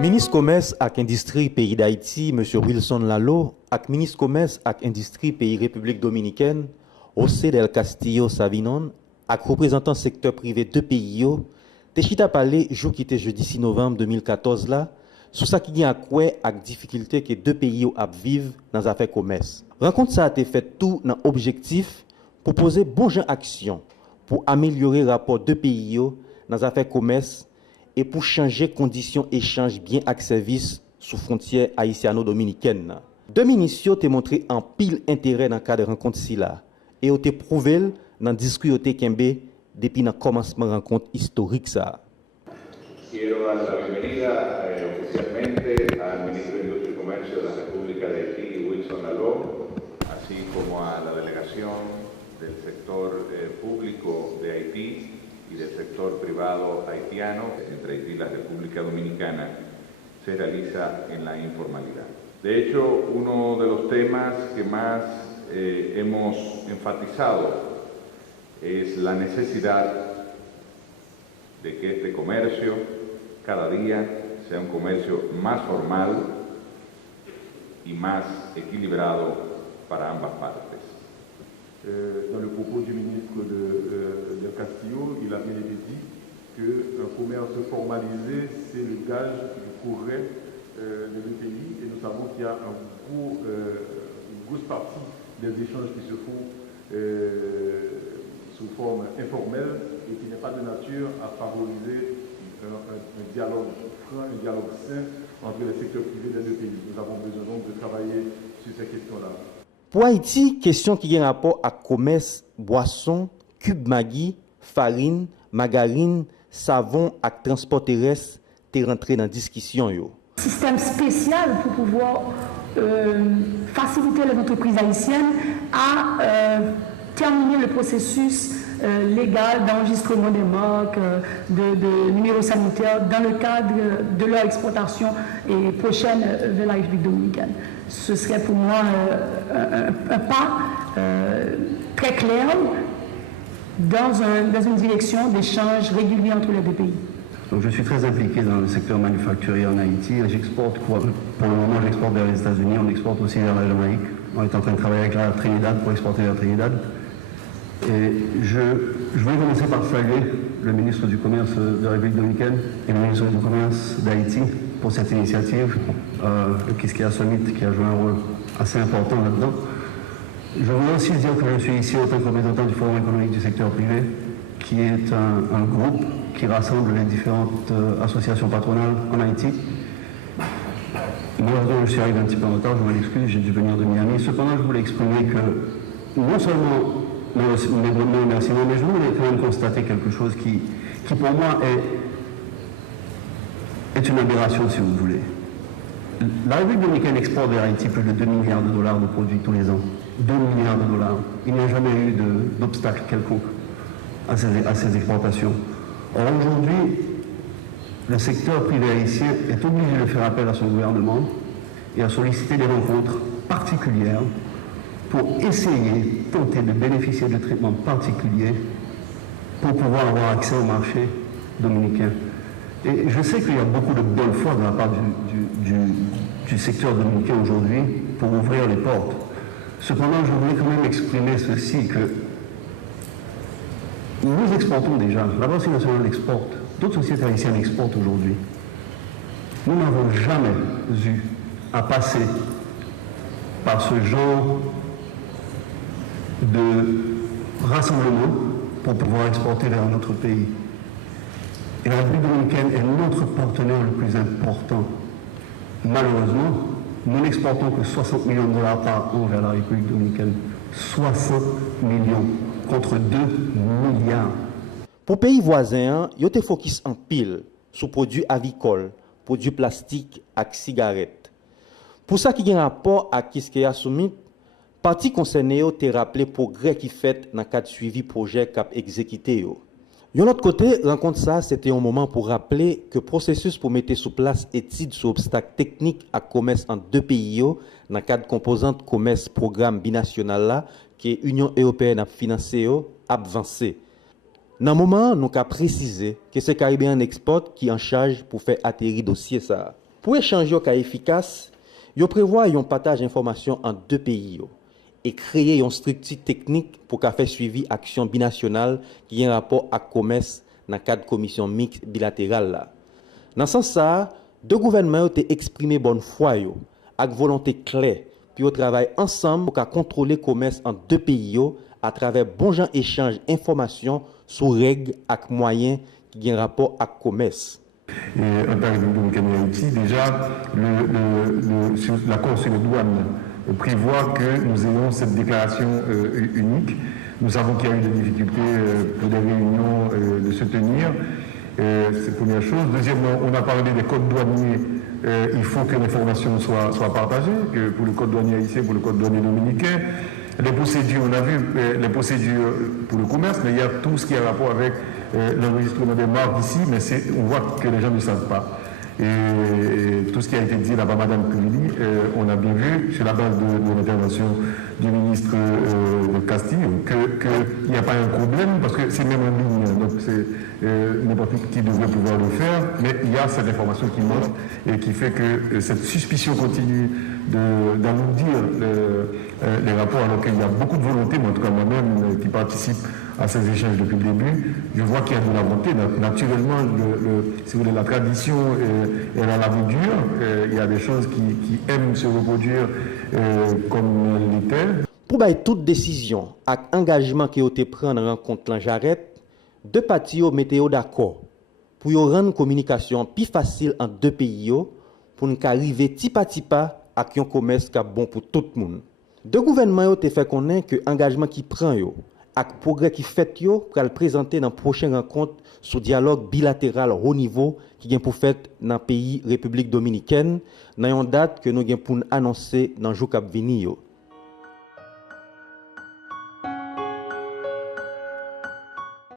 Ministre Commerce et Industrie pays d'Haïti, M. Wilson Lalo, et Ministre Commerce et Industrie pays République Dominicaine, José del Castillo Savinon, et représentant secteur privé de pays, Techita parlé jour qui était jeudi 6 novembre 2014 là, sur ça qui y a quoi avec difficulté que deux pays vivent dans les affaires commerce. Rencontre ça a été fait tout dans objectif pour poser bon genre action pour améliorer le rapport de pays dans les affaires commerce et pour changer conditions échange bien avec services sous frontière haïtiano-dominicaine. Deux ministres ont montré un pile intérêt dans le cadre de rencontre là et ont prouvé dans le discours Kembe depuis le commencement de la rencontre historique ça. Quiero dar la bienvenida oficialmente al ministro de Industria y Comercio de la República de Haití, Wilson Lalo, así como a la delegación del sector público de Haití y del sector privado haitiano. Entre Haití y la República Dominicana se realiza en la informalidad. De hecho, uno de los temas que más hemos enfatizado es la necesidad de que este comercio cada día sea un comercio más formal y más equilibrado para ambas partes. Dans le propos du ministre de Castillo, il a bien été dit qu'un commerce formalisé, c'est le gage du progrès de deux pays et nous savons qu'il y a une grosse partie des échanges qui se font sous forme informelle et qui n'est pas de nature à favoriser un dialogue franc, un dialogue sain entre les secteurs privés des deux pays. Nous avons besoin donc de travailler sur ces questions-là. Pour Haïti, question qui a rapport à commerce, boisson, cube Maggi, farine, margarine, savon et transport terrestre, est rentré dans la discussion. Système spécial pour pouvoir faciliter les entreprises haïtiennes à terminer le processus légal d'enregistrement des marques, de numéros sanitaires dans le cadre de leur exportation et prochaine vers la République dominicaine. Ce serait pour moi un pas très clair dans une direction d'échange régulier entre les deux pays. Donc je suis très impliqué dans le secteur manufacturier en Haïti. J'exporte pour le moment, j'exporte vers les États-Unis, on exporte aussi vers la Jamaïque. On est en train de travailler avec la Trinidad pour exporter vers Trinidad. Et je voulais commencer par saluer le ministre du Commerce de la République dominicaine et le ministre du Commerce d'Haïti pour cette initiative, le Quisqueya Summit qui a joué un rôle assez important là-dedans. Je voulais aussi dire que je suis ici en tant que représentant du Forum économique du secteur privé, qui est un groupe qui rassemble les différentes associations patronales en Haïti. Malheureusement, je suis arrivé un petit peu en retard, je m'en excuse, j'ai dû venir de Miami. Cependant, je voulais exprimer que non seulement mes remerciements, mais je voulais quand même constater quelque chose qui pour moi est une aberration, si vous voulez. La République dominicaine exporte vers Haïti plus de 2 milliards de dollars de produits tous les ans. 2 milliards de dollars. Il n'y a jamais eu d'obstacle quelconque à ces exportations. Or aujourd'hui, le secteur privé haïtien est obligé de faire appel à son gouvernement et à solliciter des rencontres particulières pour essayer, tenter de bénéficier de traitements particuliers pour pouvoir avoir accès au marché dominicain. Et je sais qu'il y a beaucoup de bonne foi de la part du secteur dominicain aujourd'hui pour ouvrir les portes. Cependant, je voulais quand même exprimer ceci, que nous exportons déjà, la Banque nationale exporte, d'autres sociétés haïtiennes exportent aujourd'hui. Nous n'avons jamais eu à passer par ce genre de rassemblement pour pouvoir exporter vers un autre pays. Et la République dominicaine est notre partenaire le plus important. Malheureusement, nous n'exportons que 60 millions de dollars par an vers la République dominicaine. 60 millions contre 2 milliards. Pour pays voisins, ils ont focus en pile sur produits avicoles, produits plastiques et cigarettes. Pour ça qui a un rapport à Quisqueya Summit, parti concerné ont rappelé progrès qui fait dans le cadre suivi projet cap exécuté. De l'autre côté, rencontre ça, c'était un moment pour rappeler que le processus pour mettre sur place études sur obstacles techniques à commerce entre deux pays, dans le cadre composante commerce programme binational là, que l'Union européenne a financé, a avancé. Dans le moment, nous avons précisé que c'est Caribbean Export qui est en charge pour faire atterrir le dossier ça. Pour échanger au cas efficace, yo prévoit un partage d'informations entre deux pays et créer une structure technique pour faire suivi action binationale qui a un rapport à commerce dans le cadre de commission mixte bilatérale. Dans ce sens, deux gouvernements ont exprimé bonne foi avec volonté claire puis ils travaillent ensemble pour contrôler le commerce entre deux pays à travers bon genre échange d'informations sur règles et moyens qui ont un rapport avec le commerce. Et en tant que République dominicaine et Haïti, déjà, l'accord sur les douanes prévoit que nous ayons cette déclaration unique. Nous savons qu'il y a eu des difficultés pour des réunions de se tenir. C'est la première chose. Deuxièmement, on a parlé des codes douaniers. Il faut que l'information soit partagée, que pour le code douanier haïtien, pour le code douanier dominicain. Les procédures, on a vu les procédures pour le commerce, mais il y a tout ce qui a rapport avec l'enregistrement des marques ici, mais on voit que les gens ne savent pas. Et tout ce qui a été dit là-bas, Mme Kouili, on a bien vu, sur la base de l'intervention du ministre de Castillo, qu'il n'y a pas un problème, parce que c'est même en ligne, donc c'est n'importe qui devrait pouvoir le faire, mais il y a cette information qui manque et qui fait que cette suspicion continue d'alourdir les rapports, alors qu'il y a beaucoup de volonté, moi en tout cas moi-même qui participe à ces échanges depuis le début, je vois qu'il y a de la volonté. Naturellement, si vous voulez, la tradition elle a la vie dure, il y a des choses qui aiment se reproduire comme l'était. Pour toute décision et engagement qui a été pris en rencontre j'arrête, deux parties ont mis d'accord pour rendre la communication plus facile entre deux pays pour nous arriver petit à pas à un commerce qui est bon pour tout le monde. Deux gouvernements ont fait connaître que l'engagement qui prend et le progrès qui fait pour le présenter dans la prochaine rencontre sur dialogue bilatéral haut niveau qui est pour faire dans le pays République dominicaine dans une date que nous avons pour annoncer dans le jour qui vient.